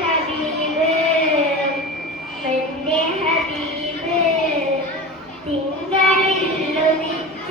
ഹബീബ് എന്റെ ഹബീബ് തിങ്കളിൽ ഉദിച്ച